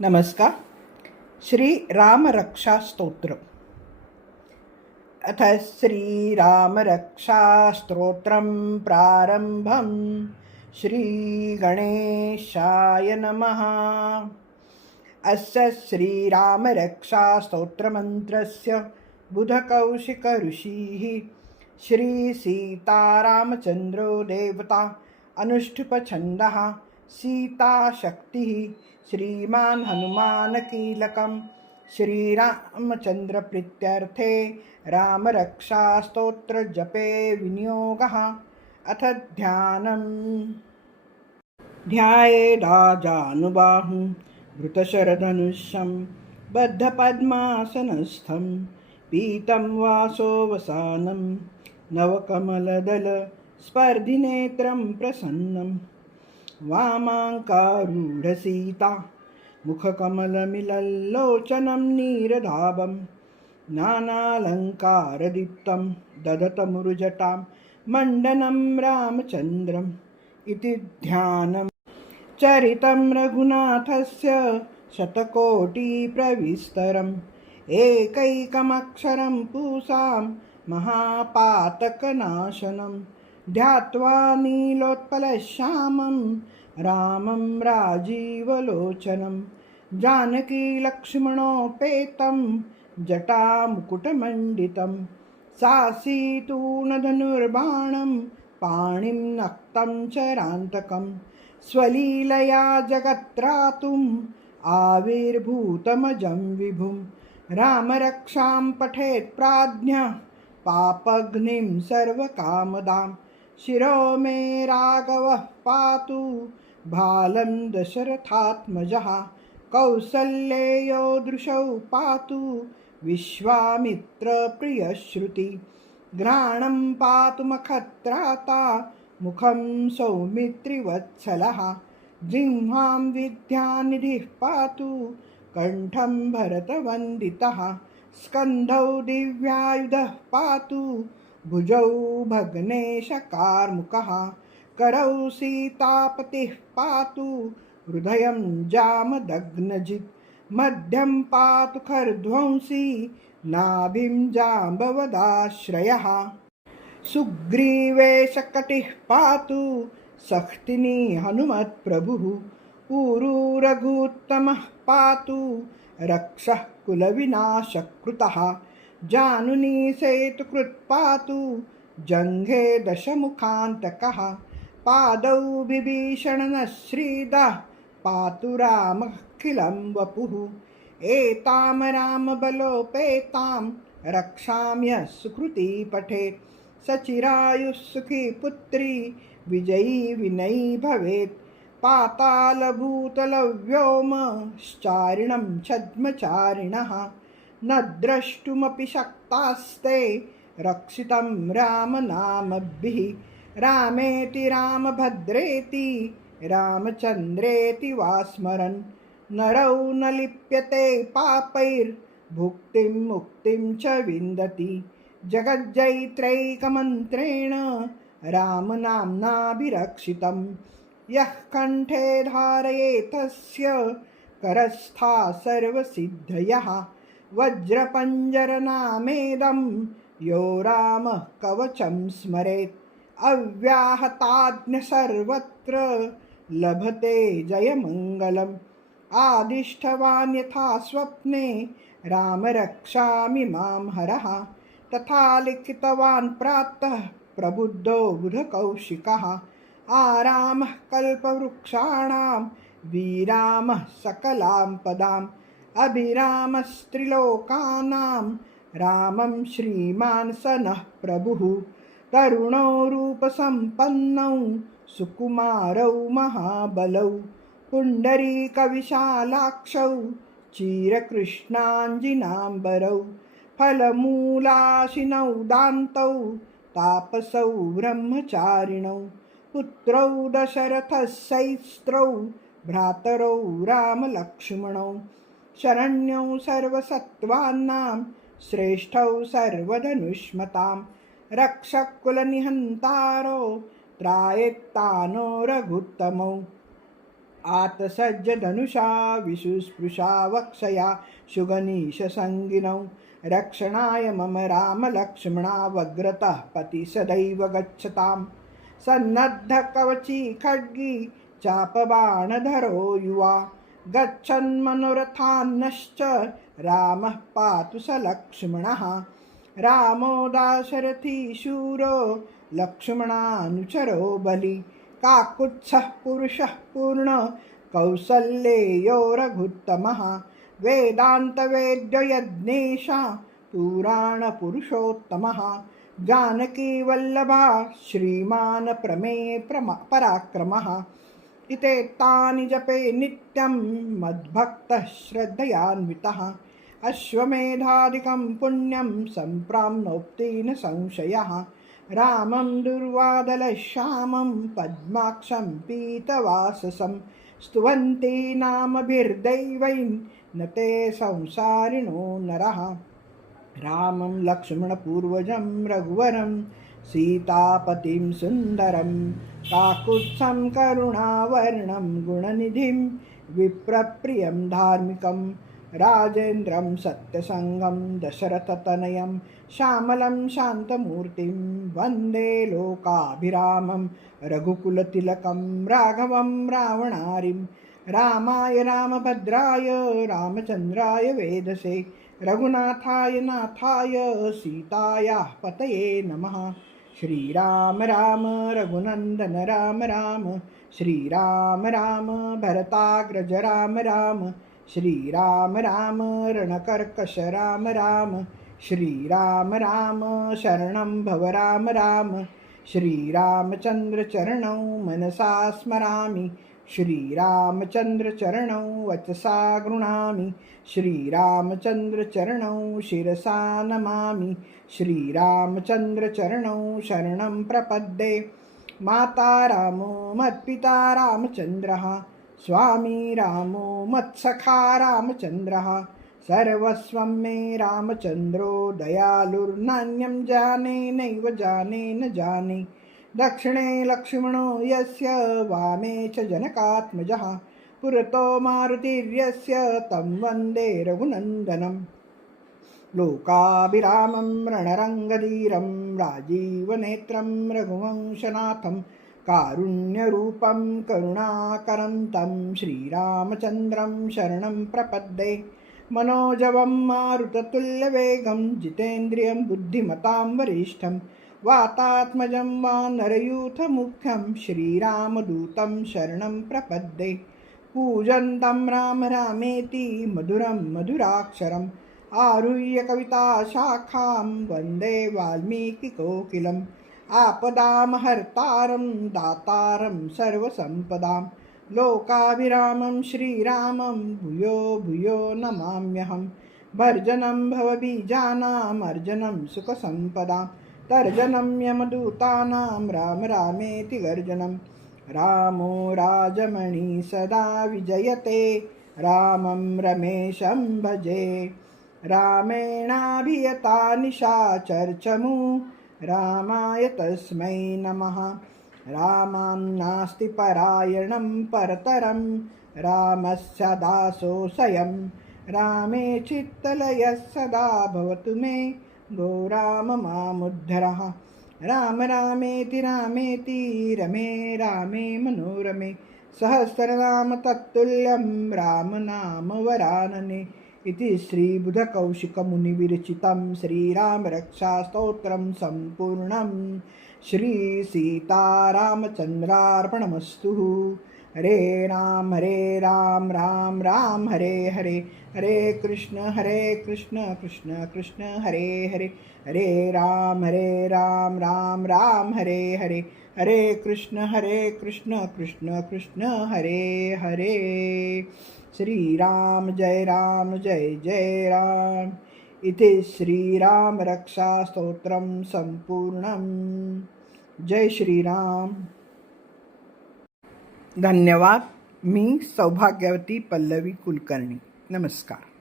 नमस्कार। श्री रामरक्षा स्तोत्र अथ श्रीरामरक्षास्तोत्रं प्रारम्भं श्रीगणेशाय नमः। अस्य श्रीरामरक्षास्तोत्रमन्त्रस्य बुधकौशिकऋषिः श्रीसीतारामचन्द्रो देवता अनुष्ठुपछन्दः सीताशक्तिः श्रीमान् हनुमानकीलकं श्रीरामचन्द्रप्रीत्यर्थे रामरक्षास्तोत्रजपे विनियोगः। अथ ध्यानम्। ध्यायेदाजानुबाहुं धृतशरधनुष्यं बद्धपद्मासनस्थं पीतं वासोवसानं नवकमलदलस्पर्धिनेत्रं प्रसन्नम्। वामाङ्कारूढसीता मुखकमलमिलल्लोचनं नीरदाभं नानालङ्कारदीप्तं ददतमुरुजटां मण्डनं रामचन्द्रम् इति ध्यानं। चरितं रघुनाथस्य शतकोटिप्रविस्तरम् एकैकमक्षरं पूसां महापातकनाशनम् ध्यात्वा नीलोत्पलश्यामं रामं राजीवलोचनं जानकीलक्ष्मणोपेतं जटामुकुटमण्डितं सासीतूनधनुर्बाणं पाणिं नक्तं चरान्तकं स्वलीलया जगत्रातुम् आविर्भूतमजं विभुं रामरक्षां पठेत् प्राज्ञः पापघ्निं सर्वकामदाम् शिरो मे राघवः पातु भालं दशरथात्मजः कौसल्येयो दृशौ पातु विश्वामित्रप्रियश्रुति घ्राणं पातु मखत्राता मुखं सौमित्रिवत्सलः जिह्वां विद्यानिधिः पातु कण्ठं भरतवन्दितः। स्कन्धौ दिव्यायुधः पातु भुजौ भग्नेशकार्मुकः करौ सीतापतिः पातु हृदयं जामदग्नजित्, मध्यं पातु खर्ध्वंसी नाभिं जाम्बवदाश्रयः। सुग्रीवेशकटिः पातु सख्तिनी हनुमत्प्रभुः ऊरूरघुत्तमः पातु रक्षः कुलविनाशकृतः। जानुनी सेतुकृत् पातु जङ्घे दशमुखान्तकः, पादौ विभीषणनः श्रीदः पातु रामखिलं वपुः। एतां रामबलोपेतां रक्षाम्य सुकृती पठेत् सचिरायुः सुखी पुत्री विजयी विनयी भवेत्। पातालभूतलव्योमश्चारिणं छद्मचारिणः। न द्रष्टुमपि शक्तास्ते। रक्षितं रामनामभिः रामेति रामभद्रेति रामचन्द्रेति वा स्मरन् नरौ न लिप्यते पापैर्भुक्तिं मुक्तिं च विन्दति। जगज्जैत्रैकमन्त्रेण रामनाम्नाभिरक्षितं यः कण्ठे धारयेतस्य करस्था सर्वसिद्धयः। वज्रपञ्जरनामेदं यो रामः कवचं स्मरेत्। अव्याहताज्ञ सर्वत्र लभते जयमङ्गलम्। आदिष्टवान् यथा स्वप्ने रामरक्षामि माँ हरः। तथा लिखितवान् प्रातः प्रबुद्धो बुधकौशिकः। आरामः कल्पवृक्षाणां, विरामः सकलां पदाम्। अभिरामस्त्रिलोकानां रामं श्रीमान् स नः प्रभुः तरुणौ रूपसम्पन्नौ सुकुमारौ महाबलौ, पुण्डरीकविशालाक्षौ चीरकृष्णाञ्जिनाम्बरौ, फलमूलाशिनौ दान्तौ, तापसौ ब्रह्मचारिणौ, पुत्रौ दशरथस्यैस्त्रौ भ्रातरौ रामलक्ष्मणौ शरण्यौ सर्वसत्त्वानां श्रेष्ठौ सर्वधनुष्मतां। रक्षकुलनिहन्तारो त्रायत्तानो रघुत्तमौ। आतसज्जधनुषा विशुस्पृशा वक्षया शुगनीशसङ्गिनौ। रक्षणाय मम रामलक्ष्मणावग्रतः पति सदैव गच्छताम् सन्नद्धकवची खड्गी चापबाणधरो युवा। गच्छन्मनोरथान्नश्च रामः पातु स लक्ष्मणः। रामो दाशरथी शूरो लक्ष्मणानुचरो बलि। काकुत्सः पुरुषः पूर्ण कौसल्येयो रघुत्तमः वेदान्तवेद्ययज्ञेशा पुराणपुरुषोत्तमः। जानकीवल्लभा श्रीमान् प्रमे प्रमा पराक्रमः। इतेतानि जपे नित्यं मद्भक्तः श्रद्धयान्वितः अश्वमेधादिकं पुण्यं सम्प्राम्नोक्ति न संशयः। रामं दुर्वादलश्यामं पद्माक्षं पीतवाससं स्तुवन्ति नामभिर्दैवैन् न ते संसारिणो नरः। रामं लक्ष्मणपूर्वजं रघुवरं सीतापतिं सुन्दरं काकुत्सं करुणावर्णं गुणनिधिं विप्रप्रियं धार्मिकं राजेन्द्रं सत्यसङ्गं दशरथतनयं श्यामलं शान्तमूर्तिं वन्दे लोकाभिरामं रघुकुलतिलकं राघवं रावणारिं रामाय रामभद्राय रामचन्द्राय वेदसे रघुनाथाय नाथाय सीतायाः पतये नमः। श्रीराम राम रघुनन्दन राम राम श्रीराम राम भरताग्रज राम राम श्रीराम राम रणकर्कश राम राम श्रीराम राम शरणं भव राम राम श्रीरामचन्द्रचरणौ मनसा स्मरामि श्रीरामचन्द्रचरणौ वचसा गृह्णामि। श्रीरामचन्द्रचरणौ शिरसा नमामि। श्रीरामचन्द्रचरणौ शरणं प्रपद्ये। माता रामो मत्पिता रामचन्द्रः। स्वामी रामो मत्सखा रामचन्द्रः। सर्वस्वं मे रामचन्द्रो। दयालुर्नान्यं जाने नैव जाने न जाने। दक्षिणे लक्ष्मणो यस्य वामे च जनकात्मजः, पुरतो मारुतिर्यस्य तं वंदे रघुनन्दनं लोकाभिरामं रणरङ्गधीरं, राजीवनेत्रं रघुवंशनाथं, कारुण्यरूपं करुणाकरं तं श्रीरामचन्द्रं शरणं प्रपद्ये। मनोजवं मारुततुल्यवेगं, जितेन्द्रियं बुद्धिमतां वरिष्ठं वातात्मजं वा नरयूथमुख्यं श्रीरामदूतं शरणं प्रपद्ये। पूजन्तं राम रामेति मधुरं मधुराक्षरम्। आरुह्य कविताशाखां वंदे वाल्मीकिकोकिलम्। आपदामहर्तारं दातारं सर्वसम्पदां लोकाभिरामं श्रीरामं भूयो भूयो नमाम्यहं भर्जनं भवबीजानामर्जनं सुखसम्पदां तर्जनं यमदूतानां राम रामेति गर्जनं। रामो राजमणि सदा विजयते। रामं रमेशं भजे। रामेणाभियता निशाचर्चमु रामाय तस्मै नमः। रामां नास्ति परायणं परतरं। रामस्य दासोऽसयं रामे चित्तलयः सदा भवतु मे गो राम मामुद्धरः राम रामेति रामेति रमे रामे मनोरमे। सहस्रनाम तत्तुल्यं रामनामवरानने इति श्रीबुधकौशिकमुनिविरचितं श्रीरामरक्षास्तोत्रं सम्पूर्णं श्रीसीतारामचन्द्रार्पणमस्तु। हरे राम हरे राम राम राम, हरे हरे हरे कृष्ण हरे कृष्ण कृष्ण कृष्ण, हरे हरे हरे राम हरे राम राम राम, हरे हरे हरे कृष्ण हरे कृष्ण कृष्ण कृष्ण, हरे हरे। श्रीराम जय राम, जय जय राम। इथे श्रीरामरक्षास्तोत्रं सम्पूर्णं जय श्रीराम। धन्यवाद। मी सौभाग्यवती पल्लवी कुलकर्णी। नमस्कार।